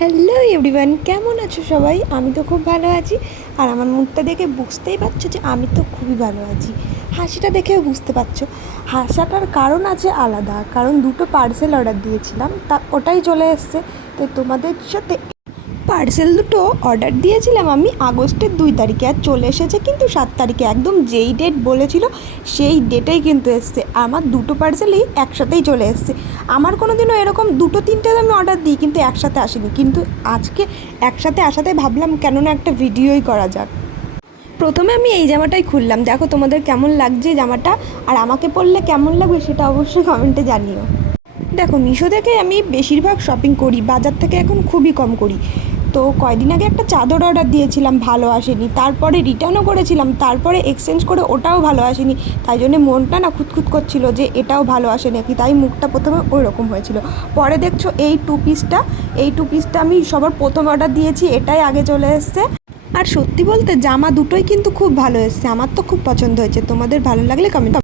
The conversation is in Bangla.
হ্যালো এভরিওয়ান, কেমন আছো সবাই? আমি তো খুব ভালো আছি। আর আমার মুখটা দেখে বুঝতেই পারছো যে আমি তো খুবই ভালো আছি। হাসিটা দেখেও বুঝতে পারছো। হাসাটার কারণ আছে আলাদা, কারণ দুটো পার্সেল অর্ডার দিয়েছিলাম, তা ওটাই চলে এসছে। তো তোমাদের সাথে পার্সেল দুটো অর্ডার দিয়েছিলাম আমি আগস্টের 2 তারিখে, আর চলে এসেছে কিন্তু 7 তারিখে। একদম যেই ডেট বলেছিল সেই ডেটেই কিন্তু এসছে। আমার দুটো পার্সেলই একসাথেই চলে এসছে। আমার কোনো দিনও এরকম দুটো তিনটে আমি অর্ডার দিই কিন্তু একসাথে আসেনি, কিন্তু আজকে একসাথে আসাতে ভাবলাম কেননা একটা ভিডিওই করা যাক। প্রথমে আমি এই জামাটাই খুললাম, দেখো তোমাদের কেমন লাগছে জামাটা, আর আমাকে পরলে কেমন লাগবে সেটা অবশ্যই কমেন্টে জানিও। দেখো, মিশো থেকে আমি বেশিরভাগ শপিং করি, বাজার থেকে এখন খুবই কম করি। তো কয়দিন আগে একটা চাদর অর্ডার দিয়েছিলাম, ভালো আসেনি। তারপরে রিটার্নও করেছিলাম, তারপরে এক্সচেঞ্জ করে ওটাও ভালো আসেনি। তাই জন্য মনটা না খুঁতখুত করছিল যে এটাও ভালো আসে নাকি, তাই মুখটা প্রথমে ওই রকম হয়েছিল। পরে দেখছো এই টু পিসটা আমি সবার প্রথম অর্ডার দিয়েছি, এটাই আগে চলে এসছে। আর সত্যি বলতে জামা দুটোই কিন্তু খুব ভালো এসছে, আমার তো খুব পছন্দ হয়েছে। তোমাদের ভালো লাগলে কমেন্ট